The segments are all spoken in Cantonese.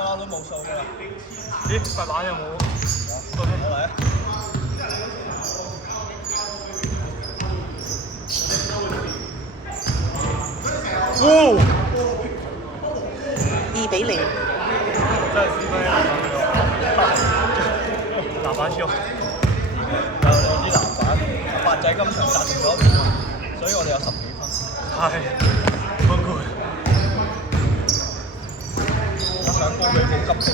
不嬲都冇數㗎啦。咦，塊板有冇？我嚟啊！哇2-0，真係師妹籃板超，有啲籃板，八仔今場賺咗一半，所以我哋有10幾分。係崩潰。我想高佢冇急性，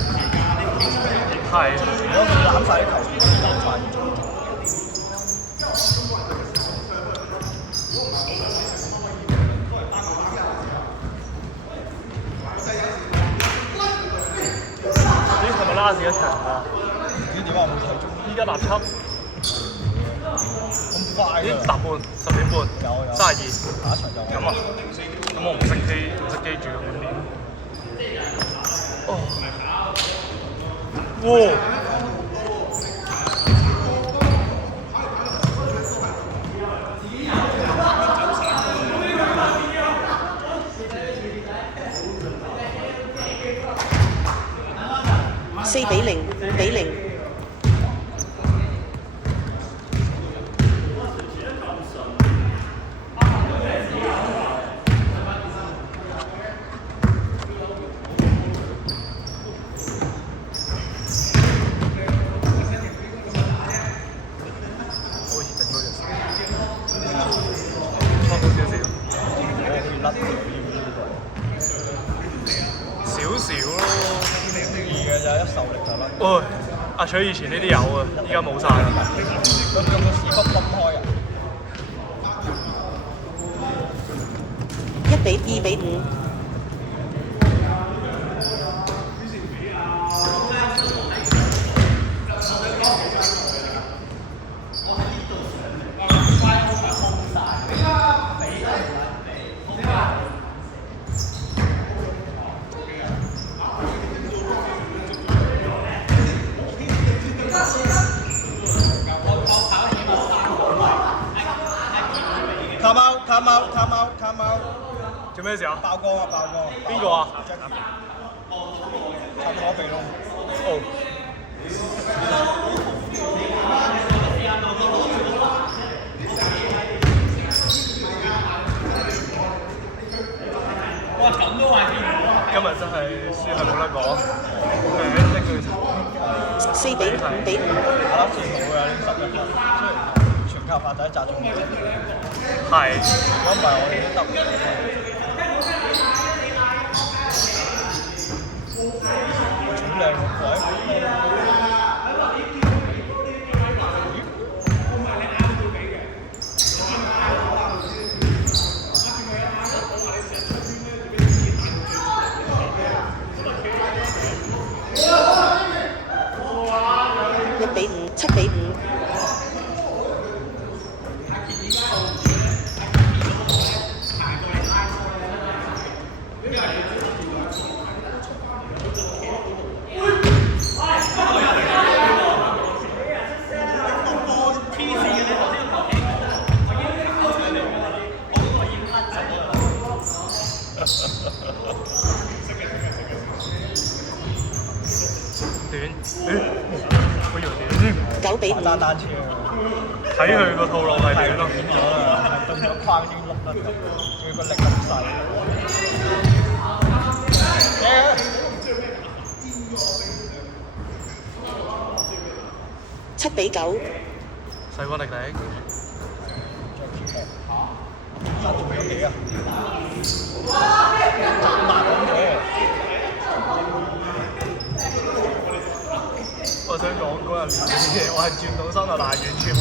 係，如果佢攬晒啲球員，就快咗。咦，係咪拉屎一場啊？唔知點解我冇睇中，依家立級，咁快㗎？已經搭半10點半，有32。下一場就咁啊，咁我唔識機住咁點？哦，哇！4-0，5-0，好似整多隻手，錯到少少，少少咯。易嘅就一受力就甩。喂，阿取以前呢啲有啊，依家冇晒啦。佢用個屎忽泵開啊1-2-5，！Come out！做咩事啊？爆光啊！爆光！邊個啊？插咗鼻窿。哦。今日真係輸係冇得講，拎佢4-5，5-5，打得算好嘅呢11分，雖然全靠發仔砸中嘅，係。如果唔係我哋都得唔到。重靚喎，1-5，7-5，短，我以為短添。9-5，單單車睇佢個套路係短咯。扁咗啦，係對咗框先碌得咁，仲要個力咁細。7-9，勢均力敵。做咗幾啊？咁難講嘅。我想講嗰日我係轉到身啊，但係完全冇。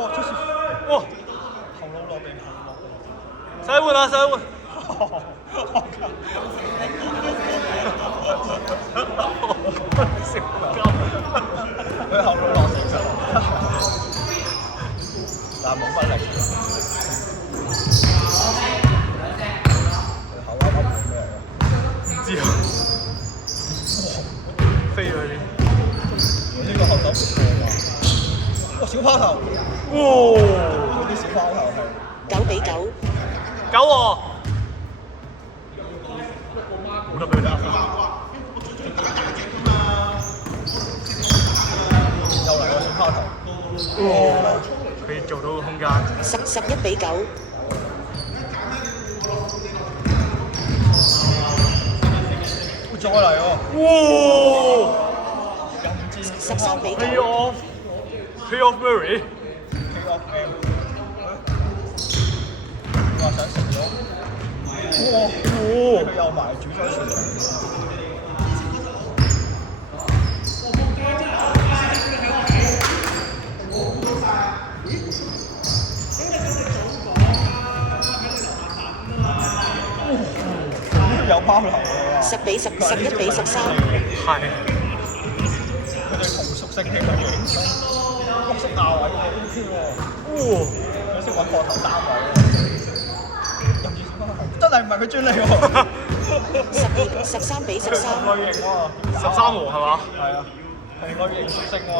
哇！出事！哇！後腦落地，後腦落地。洗換啊！洗換！佢後腦落地實，但冇乜力。佢後啱啱係咩嚟㗎？唔知啊。飛咗啲。呢個後手唔錯嘛！哇，小拋頭！哇！啲小拋頭係9-9，九喎！冇得俾佢打。佢做到個空間。11-9。再嚟喎！哇13-9。 Play off Murray。Play off M。佢話想食咗。佢又埋煮咗船。有包流喎11-13。係。佢哋同屬性嘅影相，綠色亞位喎 OK 喎，佢識揾個頭單位喎，入住真係唔係佢專利喎13-13。同類型喎13號係嘛？係啊，同類型屬性喎，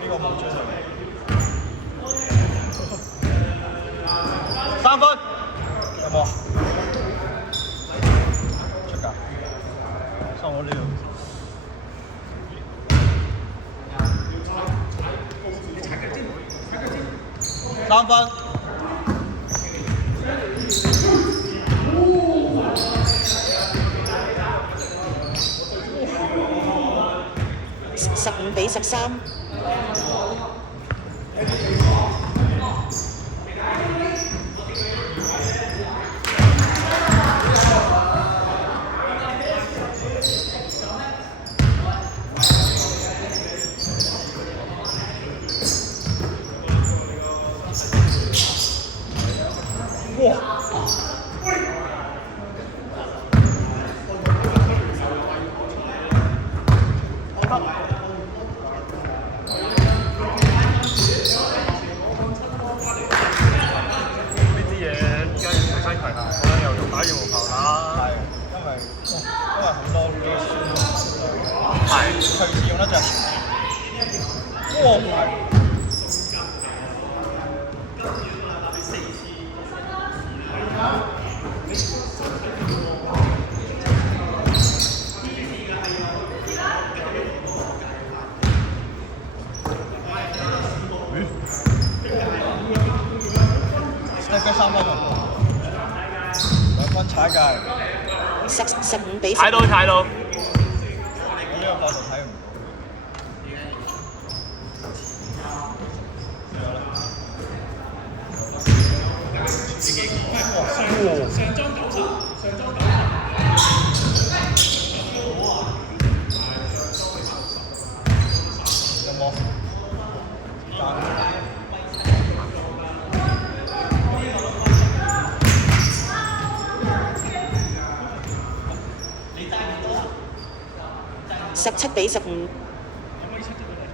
呢個冇專利。3分，有冇啊？出㗎，收我呢度。3分。15-13。隨時用得着。哇！唔係。Step back 3分喎，2分踩界。15-13。睇到。我呢個角度睇唔到。有冇？17-15。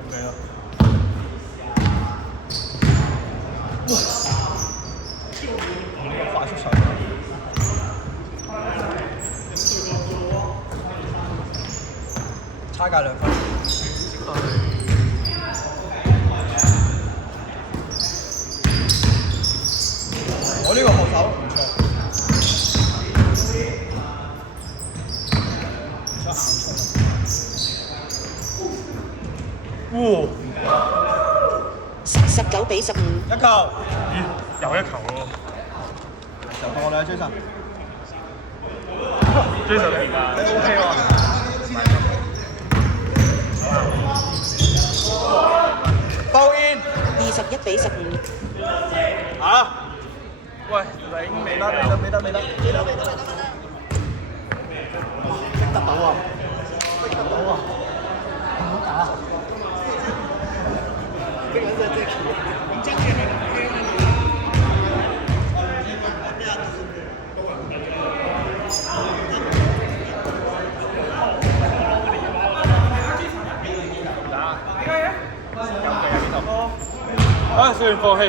OK 啦。呢個快速上。差界2分。我呢個後手唔錯。19-15。一球。咦，又一球喎！就到我哋啦，Jason。Jason 你 OK 喎。Foul in。21-15。啊！喂，領未得。逼得到啊！唔好打。逼緊隻 Jackie。啊，算放棄。